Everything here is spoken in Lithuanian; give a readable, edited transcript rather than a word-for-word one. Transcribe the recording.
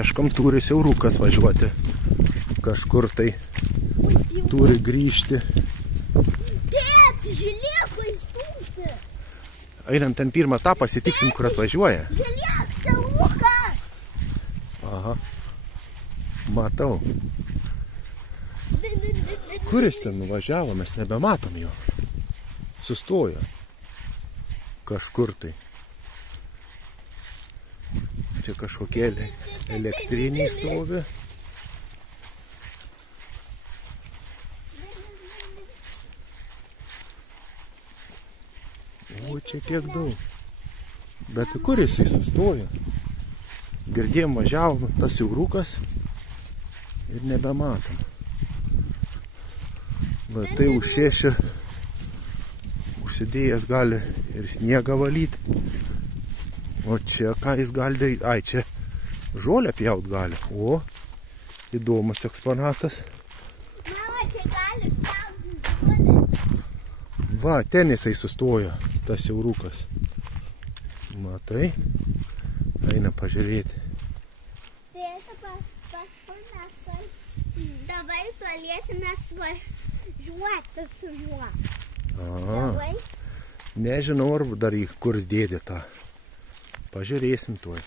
Ieškom, turi siaurukas važiuoti. Kažkur tai turi grįžti. Tėt, žiūrėk, įstumti. Einam ten pirmą tą pasitiksim, kur atvažiuoja. Žiūrėk, siaurukas. Aha. Matau. Kuris ten nuvažiavo, mes nebematom jo. Sustojo. Kažkur tai. Čia kažkokie elektriniai stovi. O, čia tiek daug. Bet kur jisai sustojo? Girdėjom, važiavom, tas siaurukas ir nebematom. Va tai užšešia, užsidėjęs gali ir sniegą valyti. O čia ką jis gali daryti? Ai, čia žolę pjaut gali. O, įdomus eksponatas. Mama, čia gali pjauti žolę. Va, ten jisai sustojo, tas siaurukas. Matai? Eina pažiūrėti. Dabar galėsime važiuoti su juo. Nežinau, ar dar į kurs dėdė tą. Pažiūrėsim tuoj.